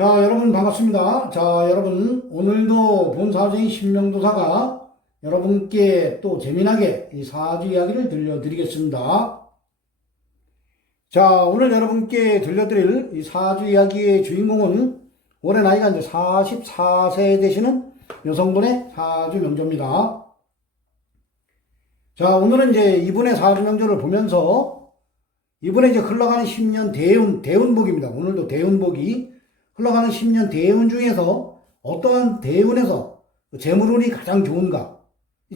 자, 여러분 반갑습니다. 자, 여러분 오늘도 본사주의 신명도사가 여러분께 또 재미나게 이 사주 이야기를 들려드리겠습니다. 자, 오늘 여러분께 들려드릴 이 사주 이야기의 주인공은 올해 나이가 이제 44세 되시는 여성분의 사주 명조입니다. 자, 오늘은 이제 이분의 사주 명조를 보면서 이분의 이제 흘러가는 10년 대운복입니다. 오늘도 대운복이 흘러가는 10년 대운 중에서 어떠한 대운에서 재물운이 가장 좋은가?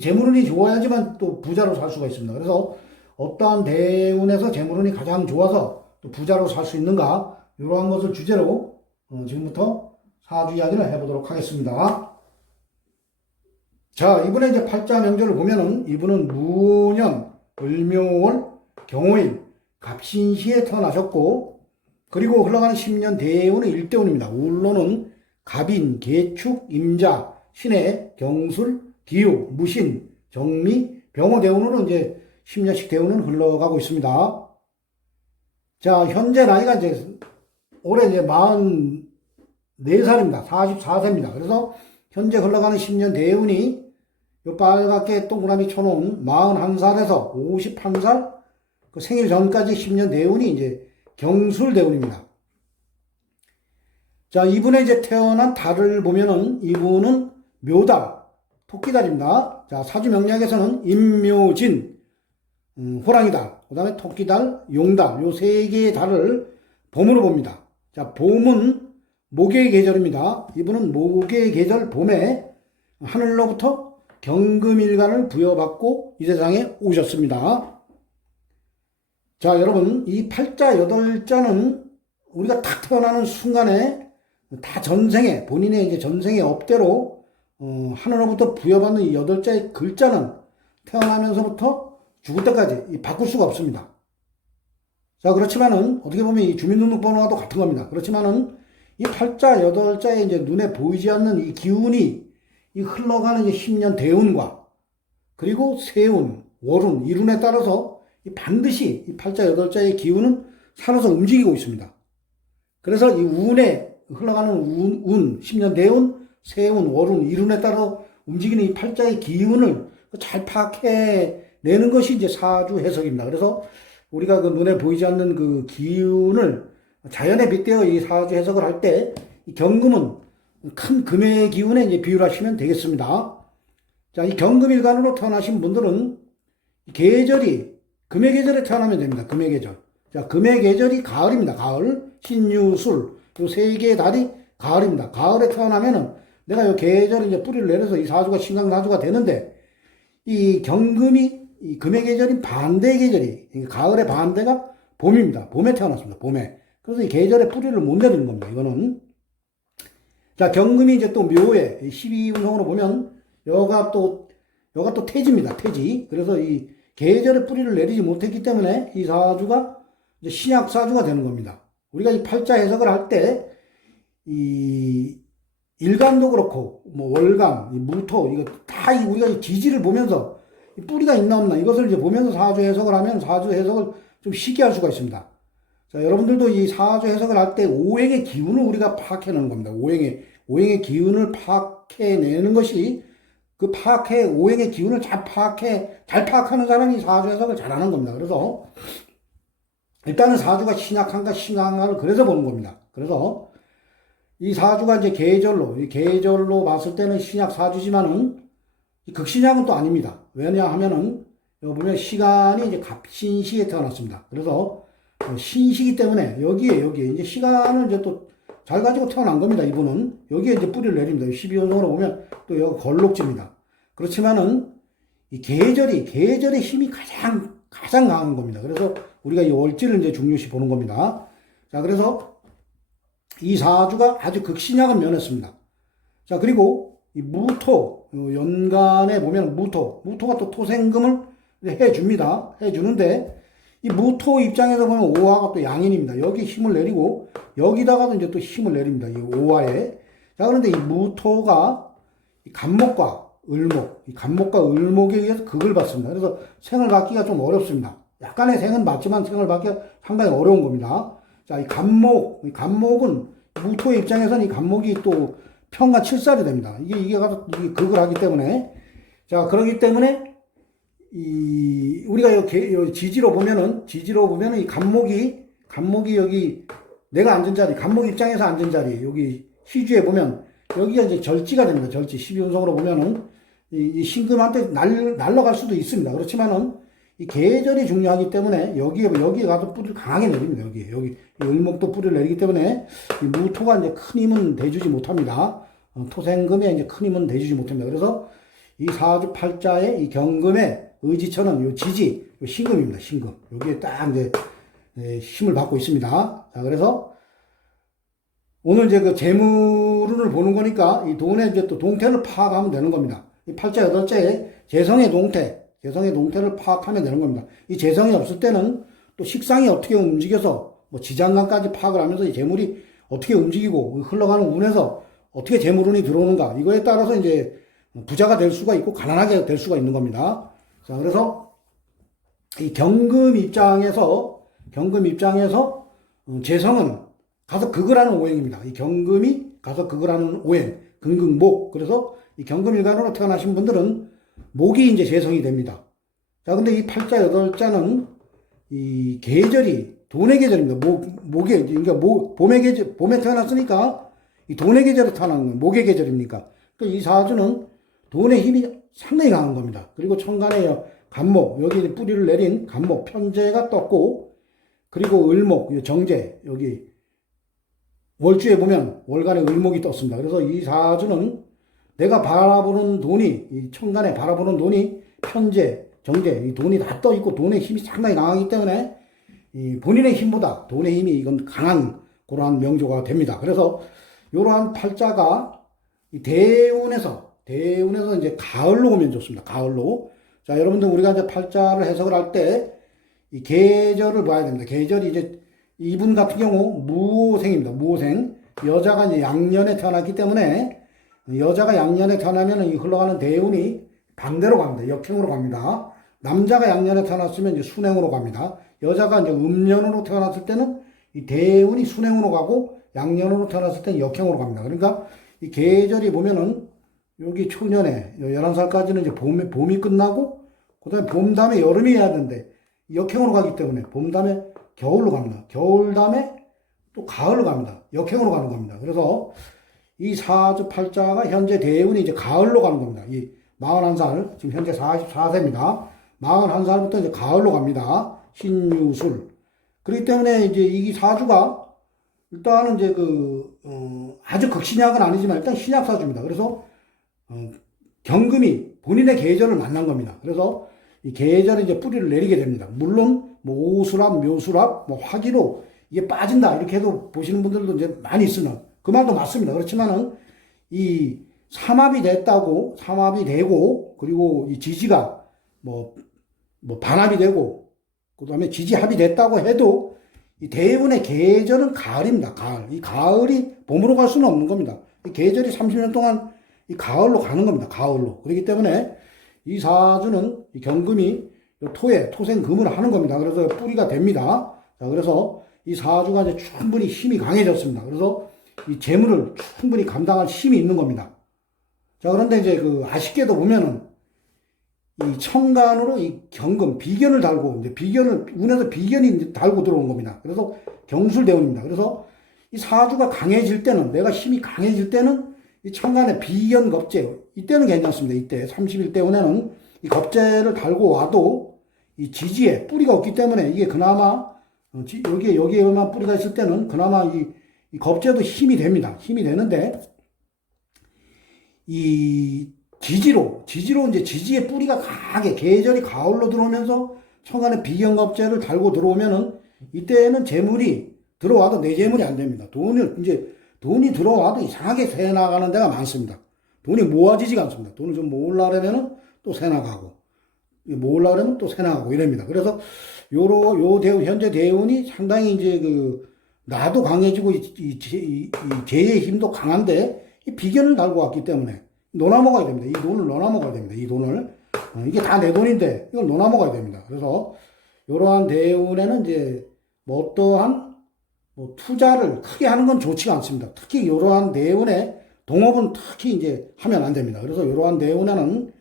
재물운이 좋아야지만 또 부자로 살 수가 있습니다. 그래서 어떠한 대운에서 재물운이 가장 좋아서 또 부자로 살 수 있는가? 이러한 것을 주제로 지금부터 사주 이야기를 해보도록 하겠습니다. 자, 이분의 이제 팔자 명절을 보면은 이분은 무년, 을묘월, 경호일, 갑신시에 태어나셨고, 그리고 흘러가는 10년 대운은 일대운입니다. 울로는 갑인, 개축, 임자, 신해, 경술, 기유, 무신, 정미, 병호 대운으로 이제 10년씩 대운은 흘러가고 있습니다. 자, 현재 나이가 이제 올해 이제 44살입니다. 44세입니다. 그래서 현재 흘러가는 10년 대운이 요 빨갛게 동그라미 쳐놓은 41살에서 51살 그 생일 전까지 10년 대운이 이제 경술 대운입니다. 자, 이분의 이제 태어난 달을 보면은 이분은 묘달, 토끼달입니다. 자, 사주 명리학에서는 임묘진, 호랑이달, 그 다음에 토끼달, 용달, 요 세 개의 달을 봄으로 봅니다. 자, 봄은 목의 계절입니다. 이분은 목의 계절 봄에 하늘로부터 경금일간을 부여받고 이 세상에 오셨습니다. 자, 여러분, 이 팔자, 여덟자는 우리가 탁 태어나는 순간에 다 전생에, 본인의 이제 전생의 업대로, 하늘로부터 부여받는 이 여덟자의 글자는 태어나면서부터 죽을 때까지 바꿀 수가 없습니다. 자, 그렇지만은, 어떻게 보면 이 주민등록번호와도 같은 겁니다. 그렇지만은, 이 팔자, 여덟자의 이제 눈에 보이지 않는 이 기운이 이 흘러가는 이제 10년 대운과, 그리고 세운, 월운, 일운에 따라서 반드시 이 팔자 여덟자의 기운은 살아서 움직이고 있습니다. 그래서 이 운에 흘러가는 운, 10년 대운, 세운, 월운, 일운에 따라 움직이는 이 팔자의 기운을 잘 파악해내는 것이 이제 사주 해석입니다. 그래서 우리가 그 눈에 보이지 않는 그 기운을 자연에 빗대어 이 사주 해석을 할 때 이 경금은 큰 금의 기운에 이제 비유하시면 되겠습니다. 자, 이 경금일간으로 태어나신 분들은 계절이 금의 계절에 태어나면 됩니다. 금의 계절. 자, 금의 계절이 가을입니다. 가을, 신유술, 요 세 개의 달이 가을입니다. 가을에 태어나면은 내가 요 계절에 이제 뿌리를 내려서 이 사주가 신강사주가 되는데, 이 경금이 이 금의 계절인 반대 계절이, 가을의 반대가 봄입니다. 봄에 태어났습니다. 봄에. 그래서 이 계절에 뿌리를 못 내리는 겁니다. 이거는. 자, 경금이 이제 또 묘에 12운성으로 보면 여가 또 태지입니다. 태지. 그래서 이 계절에 뿌리를 내리지 못했기 때문에 이 사주가 이제 신약 사주가 되는 겁니다. 우리가 이 팔자 해석을 할 때 이 일간도 그렇고 뭐 월간, 이 무토 이거 다 우리가 이 지지를 보면서 이 뿌리가 있나 없나 이것을 이제 보면서 사주 해석을 하면 사주 해석을 좀 쉽게 할 수가 있습니다. 자, 여러분들도 이 사주 해석을 할 때 오행의 기운을 우리가 파악해내는 겁니다. 오행의 기운을 파악해내는 것이 그 오행의 기운을 잘 파악하는 사람이 사주 해석을 잘하는 겁니다. 그래서 일단은 사주가 신약한가 신강한가를 그래서 보는 겁니다. 그래서 이 사주가 이제 계절로 봤을 때는 신약 사주지만은 극신약은 또 아닙니다. 왜냐하면은 여기 보면 시간이 이제 갑신시에 태어났습니다. 그래서 신시기 때문에 여기에 이제 시간을 이제 또 잘 가지고 태어난 겁니다. 이분은 여기에 이제 뿌리를 내립니다. 12운성으로 보면 또 여기 걸록지입니다. 그렇지만은 이 계절의 힘이 가장 강한 겁니다. 그래서 우리가 이 월지를 이제 중요시 보는 겁니다. 자, 그래서 이 사주가 아주 극신약은 면했습니다. 자, 그리고 이 무토, 연간에 보면 무토가 또 토생금을 해주는데, 이 무토 입장에서 보면 오화가 또 양인입니다. 여기 힘을 내리고, 여기다가도 이제 또 힘을 내립니다. 이 오화에. 자, 그런데 이 무토가 이 간목과 을목에 의해서 극을 받습니다. 그래서 생을 받기가 좀 어렵습니다. 약간의 생은 맞지만 생을 받기가 상당히 어려운 겁니다. 자, 이 간목은 무토의 입장에서는 이 간목이 또 편과 칠살이 됩니다. 이게 가서 극을 하기 때문에. 자, 그러기 때문에 우리가 요 지지로 보면은 이 간목이 여기 내가 앉은 자리, 간목 입장에서 앉은 자리, 여기 시주에 보면 여기가 이제 절지가 됩니다. 절지. 12운성으로 보면은 이 신금한테 날라갈 수도 있습니다. 그렇지만은 이 계절이 중요하기 때문에 여기에 가서 뿌리를 강하게 내립니다. 여기 을목도 뿌리를 내리기 때문에 이 무토가 이제 큰 힘은 대주지 못합니다. 토생금에 이제 큰 힘은 대주지 못합니다. 그래서 이 사주 팔자의 이 경금의 의지처는 요 지지, 요 신금입니다. 신금. 여기에 딱 이제 힘을 받고 있습니다. 자, 그래서 오늘 이제 그 재물운을 보는 거니까 이 돈의 이제 또 동태를 파악하면 되는 겁니다. 이 팔자 여덟자에 재성의 동태를 파악하면 되는 겁니다. 이 재성이 없을 때는 또 식상이 어떻게 움직여서 뭐 지장간까지 파악을 하면서 이 재물이 어떻게 움직이고 흘러가는 운에서 어떻게 재물운이 들어오는가 이거에 따라서 이제 부자가 될 수가 있고 가난하게 될 수가 있는 겁니다. 자, 그래서 이 경금 입장에서 재성은 가서 극을 하는 오행입니다. 이 경금이 가서 극을 하는 오행, 금극목. 그래서 이 경금일간으로 태어나신 분들은 목이 이제 재성이 됩니다. 자, 근데 이 팔자 여덟자는 이 계절이 돈의 계절입니다. 목의, 그러니까 봄의 계절, 봄에 태어났으니까 이 돈의 계절에 태어난 거예요. 목의 계절입니까? 그러니까 이 사주는 돈의 힘이 상당히 강한 겁니다. 그리고 천간에 간목, 여기 뿌리를 내린 간목, 편재가 떴고, 그리고 을목, 정제, 여기 월주에 보면 월간에 을목이 떴습니다. 그래서 이 사주는 내가 바라보는 돈이, 이 천간에 바라보는 돈이 편재, 정제, 이 돈이 다 떠 있고 돈의 힘이 상당히 강하기 때문에 이 본인의 힘보다 돈의 힘이 이건 강한 그러한 명조가 됩니다. 그래서 이러한 팔자가 이 대운에서 이제 가을로 오면 좋습니다. 가을로. 자, 여러분들 우리가 이제 팔자를 해석을 할 때 이 계절을 봐야 됩니다. 계절이 이제 이분 같은 경우 무오생입니다. 무오생. 여자가 이제 양년에 태어났기 때문에 여자가 양년에 태어나면 이 흘러가는 대운이 반대로 갑니다. 역행으로 갑니다. 남자가 양년에 태어났으면 이제 순행으로 갑니다. 여자가 이제 음년으로 태어났을 때는 이 대운이 순행으로 가고 양년으로 태어났을 때는 역행으로 갑니다. 그러니까 이 계절이 보면은 여기 초년에 11살까지는 이제 봄이 끝나고 그다음에 봄 다음에 여름이 해야 되는데 역행으로 가기 때문에 봄 다음에 겨울로 갑니다. 겨울 다음에 또 가을로 갑니다. 역행으로 가는 겁니다. 그래서 이 사주 팔자가 현재 대운이 이제 가을로 가는 겁니다. 이 41살, 지금 현재 44세입니다. 41살부터 이제 가을로 갑니다. 신유술. 그렇기 때문에 이제 이 사주가 일단은 이제 아주 극신약은 아니지만 일단 신약사주입니다. 그래서 경금이 본인의 계절을 만난 겁니다. 그래서 이 계절에 이제 뿌리를 내리게 됩니다. 물론 뭐 오수랍, 묘수랍, 뭐 화기로 이게 빠진다 이렇게 해도 보시는 분들도 이제 많이 있으나 그 말도 맞습니다. 그렇지만은 이 삼합이 되고 그리고 이 지지가 뭐 반합이 되고 그다음에 지지합이 됐다고 해도 이 대운의 계절은 가을입니다. 가을. 이 가을이 봄으로 갈 수는 없는 겁니다. 이 계절이 30년 동안 이 가을로 가는 겁니다. 가을로. 그렇기 때문에 이 사주는 이 경금이 토생금을 하는 겁니다. 그래서 뿌리가 됩니다. 자, 그래서 이 사주가 이제 충분히 힘이 강해졌습니다. 그래서 이 재물을 충분히 감당할 힘이 있는 겁니다. 자, 그런데 이제 아쉽게도 보면은 이 천간으로 이 경금, 비견을 달고, 이제 운에서 비견이 이제 달고 들어온 겁니다. 그래서 경술대운입니다. 그래서 이 사주가 강해질 때는, 내가 힘이 강해질 때는 이 천간에 비견 겁재, 이때는 괜찮습니다. 이때 30일 때운에는 이 겁재를 달고 와도 이 지지에 뿌리가 없기 때문에 이게 그나마 여기에만 뿌리가 있을 때는 그나마 이 겁재도 힘이 됩니다. 힘이 되는데 이 지지로 이제 지지의 뿌리가 강하게 계절이 가을로 들어오면서 천간에 비견 겁재를 달고 들어오면은 이때는 재물이 들어와도 내 재물이 안 됩니다. 돈이 들어와도 이상하게 새 나가는 데가 많습니다. 돈이 모아지지가 않습니다. 돈을 좀 모으려면은 또 새 나가고, 모으려면 또 새 나가고 이럽니다. 그래서 현재 대운이 상당히 이제 나도 강해지고 이 재의 힘도 강한데 이 비견을 달고 왔기 때문에 놓아 먹어야 됩니다. 이 돈을 놓아 먹어야 됩니다. 이 돈을. 이게 다 내 돈인데 이걸 놓아 먹어야 됩니다. 그래서 이러한 대운에는 이제 뭐 어떠한 뭐 투자를 크게 하는 건 좋지가 않습니다. 특히 이러한 대운에 동업은 특히 이제 하면 안 됩니다. 그래서 이러한 대운에는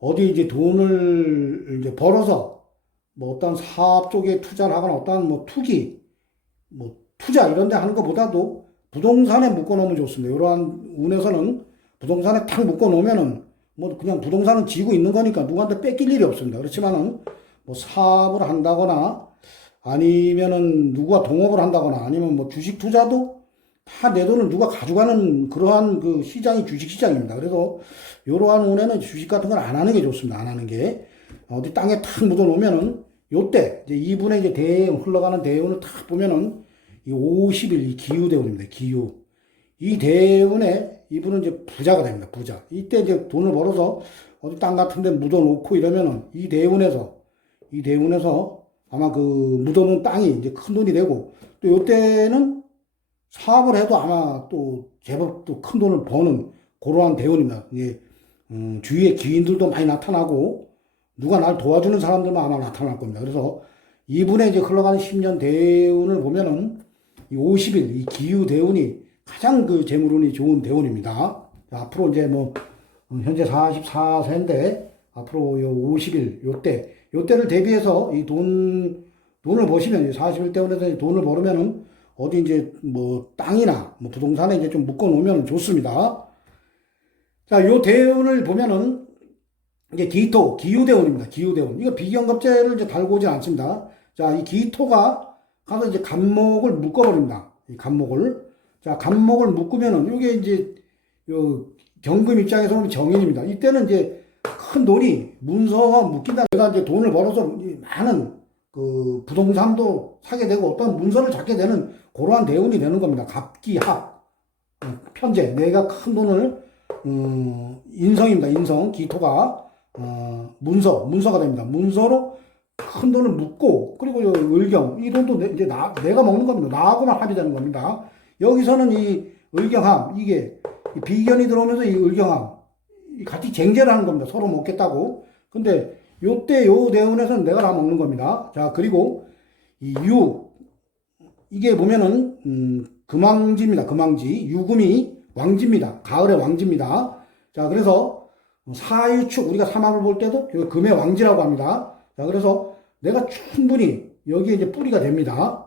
어디 이제 돈을 이제 벌어서 뭐 어떤 사업 쪽에 투자를 하거나 어떤 뭐 투기, 뭐 투자 이런 데 하는 것보다도 부동산에 묶어 놓으면 좋습니다. 이러한 운에서는 부동산에 탁 묶어 놓으면은 뭐 그냥 부동산은 지고 있는 거니까 누구한테 뺏길 일이 없습니다. 그렇지만은 뭐 사업을 한다거나 아니면은 누가 동업을 한다거나 아니면 뭐 주식 투자도 다 내 돈을 누가 가져가는 그러한 그 시장이 주식 시장입니다. 그래서 이러한 운에는 주식 같은 건 안 하는 게 좋습니다. 안 하는 게. 어디 땅에 탁 묻어 놓으면은 요때 이제 이분의 이제 대운 흘러가는 대운을 탁 보면은 이 50일 이 기후 대운입니다. 기후. 이 대운에 이분은 이제 부자가 됩니다. 부자. 이때 이제 돈을 벌어서 어디 땅 같은 데 묻어 놓고 이러면은 이 대운에서 아마 그 묻어놓은 땅이 이제 큰 돈이 되고 또 요때는 사업을 해도 아마 또 제법 또 큰 돈을 버는 그러한 대운입니다. 이게 주위에 기인들도 많이 나타나고 누가 날 도와주는 사람들만 아마 나타날 겁니다. 그래서 이분의 이제 흘러가는 10년 대운을 보면은 이 50일 이 기후 대운이 가장 그 재물운이 좋은 대운입니다. 자, 앞으로 이제 뭐 현재 44세인데 앞으로 요 50일 요때를 대비해서 이 돈을 버시면 40일 대운에서 돈을 벌으면은 어디 이제 뭐 땅이나 뭐 부동산에 이제 좀 묶어 놓으면 좋습니다. 자, 요 대운을 보면은 이게 기후대운입니다. 기후대운. 이거 비경급제를 이제 달고 오진 않습니다. 자, 이 기토가 가서 이제 간목을 묶어버립니다. 이 간목을. 자, 간목을 묶으면은 이게 이제 요 경금 입장에서는 정인입니다. 이때는 이제 큰 돈이 문서가 묶인다. 내가 이제 돈을 벌어서 많은 그 부동산도 사게 되고 어떤 문서를 잡게 되는 그러한 대운이 되는 겁니다. 갑기합. 편제. 내가 큰 돈을 인성입니다. 인성. 기토가 문서가 됩니다. 문서로 큰 돈을 묶고, 그리고 의경, 이 돈도 이제 내가 먹는 겁니다. 나하고만 합의되는 겁니다. 여기서는 이 의경함, 이게 비견이 들어오면서 이 의경함, 같이 쟁제를 하는 겁니다. 서로 먹겠다고. 근데 요때 요 대운에서는 내가 다 먹는 겁니다. 자, 그리고 이 이게 보면은, 금왕지입니다. 금왕지. 유금이 왕지입니다. 가을의 왕지입니다. 자, 그래서 사유축, 우리가 삼합을 볼 때도 금의 왕지라고 합니다. 자, 그래서 내가 충분히 여기에 이제 뿌리가 됩니다.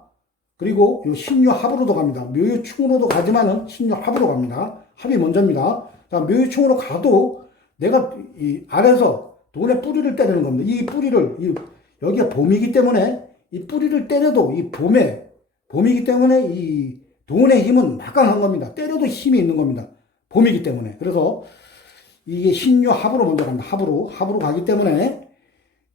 그리고 요 신유합으로도 갑니다. 묘유충으로도 가지만은 신유합으로 갑니다. 합이 먼저입니다. 자, 묘유충으로 가도 내가 이 아래서 돈의 뿌리를 때리는 겁니다. 이 뿌리를, 여기가 봄이기 때문에 이 뿌리를 때려도 이 봄이기 때문에 이 돈의 힘은 막강한 겁니다. 때려도 힘이 있는 겁니다. 봄이기 때문에. 그래서 이게 신유합으로 먼저 갑니다. 합으로 가기 때문에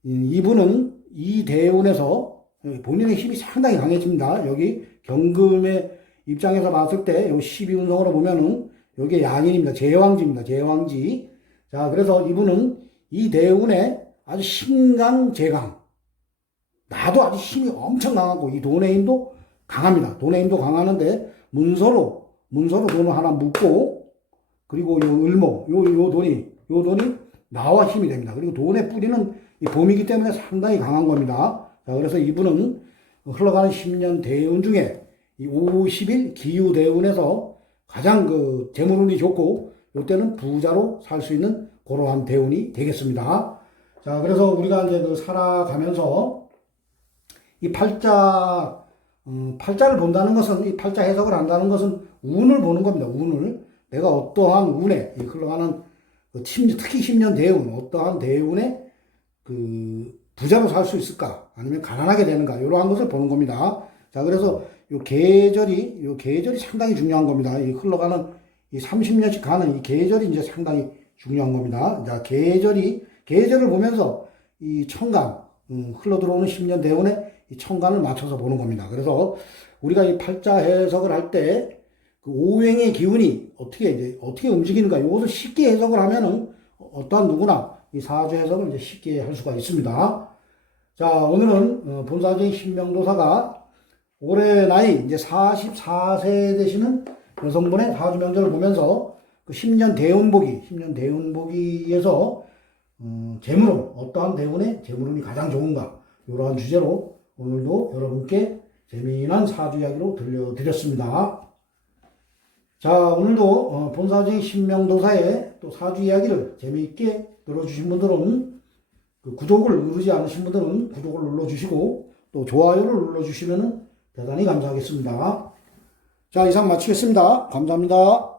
이분은 이 대운에서 본인의 힘이 상당히 강해집니다. 여기 경금의 입장에서 봤을 때 요 12운성으로 보면은 여기에 양인입니다. 제왕지입니다. 제왕지. 자, 그래서 이분은 이 대운에 아주 신강제강. 나도 아주 힘이 엄청 강하고 이 돈의 힘도 강합니다. 돈의 힘도 강하는데 문서로 돈을 하나 묶고 그리고 요 을목, 요 돈이 나와 힘이 됩니다. 그리고 돈의 뿌리는 이 봄이기 때문에 상당히 강한 겁니다. 자, 그래서 이분은 흘러가는 10년 대운 중에 이 50일 기후 대운에서 가장 그 재물운이 좋고 이때는 부자로 살 수 있는 그러한 대운이 되겠습니다. 자, 그래서 우리가 이제 그 살아가면서 이 팔자를 본다는 것은 이 팔자 해석을 한다는 것은 운을 보는 겁니다. 운을. 내가 어떠한 운에 흘러가는 특히 10년 대운, 어떠한 대운에 그 부자로 살 수 있을까? 아니면 가난하게 되는가? 이러한 것을 보는 겁니다. 자, 그래서 요 계절이 상당히 중요한 겁니다. 이 흘러가는 이 30년씩 가는 이 계절이 이제 상당히 중요한 겁니다. 자, 계절을 보면서 이 천간, 흘러 들어오는 10년 대운에 이 천간을 맞춰서 보는 겁니다. 그래서 우리가 이 팔자 해석을 할 때 그 오행의 기운이 어떻게 움직이는가? 이것을 쉽게 해석을 하면은 어떠한 누구나 이 사주 해석을 이제 쉽게 할 수가 있습니다. 자, 오늘은 본사주의 신명도사가 올해 나이 이제 44세 되시는 여성분의 사주 명절을 보면서 그 10년 대운보기에서 재물운, 어떠한 대운에 재물운이 가장 좋은가? 이러한 주제로 오늘도 여러분께 재미난 사주 이야기로 들려드렸습니다. 자, 오늘도 본사적인 신명도사의 또 사주 이야기를 재미있게 들어주신 분들은 그 구독을 누르지 않으신 분들은 구독을 눌러주시고 또 좋아요를 눌러주시면 대단히 감사하겠습니다. 자, 이상 마치겠습니다. 감사합니다.